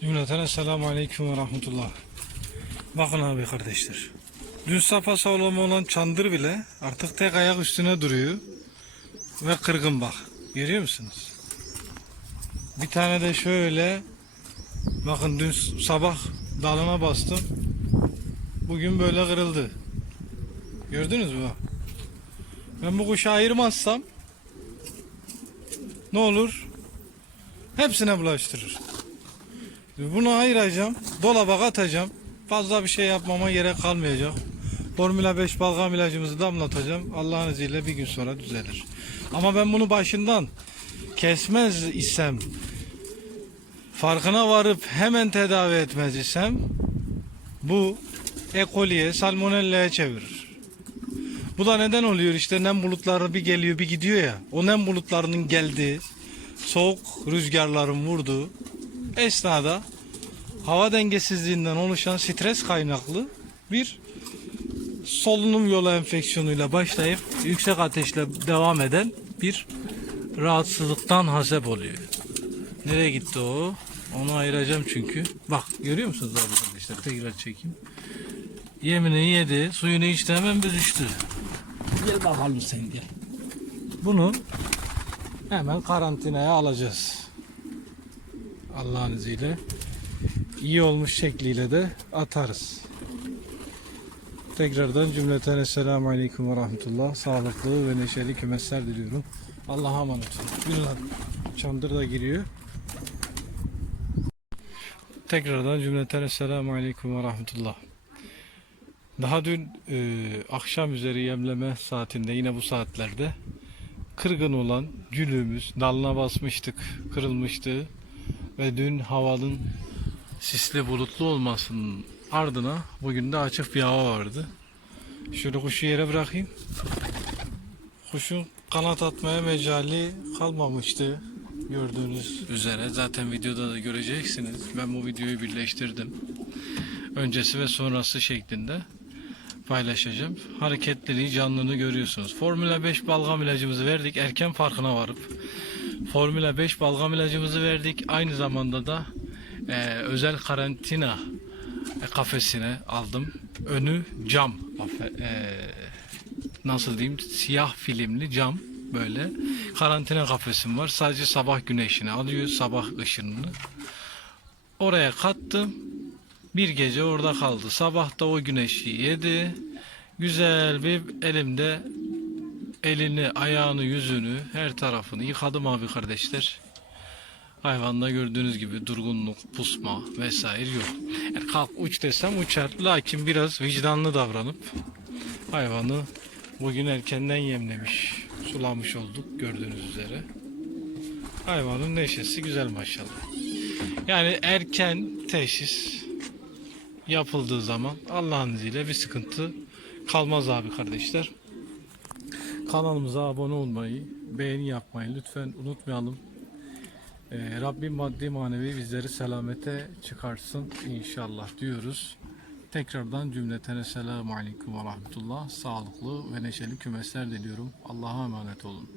Cümleten Esselamu Aleyküm ve Rahmetullah. Bakın abi kardeşler. Dün safa sağlam olan çandır bile artık tek ayak üstüne duruyor. Ve kırgın bak. Görüyor musunuz? Bir tane de şöyle bakın dün sabah dalına bastım. Bugün böyle kırıldı. Gördünüz mü? Ben bu kuşu ayırmazsam ne olur? Hepsine bulaştırır. Bunu ayıracağım. Dolaba atacağım. Fazla bir şey yapmama gerek kalmayacak. Formula 5 balgam ilacımızı damlatacağım. Allah'ın izniyle bir gün sonra düzelir. Ama ben bunu başından kesmez isem farkına varıp hemen tedavi etmez isem bu E. coli'ye, salmonella'ya çevirir. Bu da neden oluyor? İşte nem bulutları bir geliyor bir gidiyor ya. O nem bulutlarının geldiği, soğuk rüzgarların vurduğu esnada hava dengesizliğinden oluşan stres kaynaklı bir solunum yolu enfeksiyonuyla başlayıp yüksek ateşle devam eden bir rahatsızlıktan hasep oluyor. Nereye gitti o? Onu ayıracağım çünkü. Bak görüyor musunuz abi arkadaşlar? Tekrar çekeyim. Yemini yedi, suyunu içti hemen büzüştü. Gel bakalım sen gel. Bunu hemen karantinaya alacağız. Allah'ın izniyle iyi olmuş şekliyle de atarız. Tekrardan cümleten Esselamu Aleyküm ve Rahmetullah. Sağlıklı ve neşeli kümesler diliyorum. Allah'a emanet olun. Güzel. Çandır da giriyor. Tekrardan cümleten Esselamu Aleyküm ve Rahmetullah. Daha dün e, akşam üzeri yemleme saatinde yine bu saatlerde kırgın olan gülümüz dalına basmıştık, kırılmıştı ve dün havanın sisli bulutlu olmasının ardına bugün de açık bir hava vardı. Şöyle kuşu yere bırakayım. Kuşun kanat atmaya mecali kalmamıştı. Gördüğünüz üzere zaten videoda da göreceksiniz. Ben bu videoyu birleştirdim. Öncesi ve sonrası şeklinde paylaşacağım. Hareketliliği, canlılığını görüyorsunuz. Formula 5 balgam ilacımızı verdik. Erken farkına varıp Formula 5 balgam ilacımızı verdik. Aynı zamanda da e, özel karantina e, kafesine aldım. Önü cam. E, nasıl diyeyim? Siyah filmli cam böyle. Karantina kafesim var. Sadece sabah güneşini alıyor. Sabah ışınını. Oraya kattım. Bir gece orada kaldı. Sabah da o güneşi yedi. Güzel bir elimde elini, ayağını, yüzünü, her tarafını yıkadım abi kardeşler. Hayvanda gördüğünüz gibi durgunluk, pusma vesaire yok. Yani kalk uç desem uçar. Lakin biraz vicdanlı davranıp hayvanı bugün erkenden yemlemiş, sulamış olduk gördüğünüz üzere. Hayvanın neşesi güzel maşallah. Yani erken teşhis yapıldığı zaman Allah'ın izniyle bir sıkıntı kalmaz abi kardeşler. Kanalımıza abone olmayı, beğeni yapmayı lütfen unutmayalım. Ee, Rabbim maddi manevi bizleri selamete çıkarsın inşallah diyoruz. Tekrardan cümleten selamun aleyküm ve rahmetullah. Sağlıklı ve neşeli kümesler diliyorum. Allah'a emanet olun.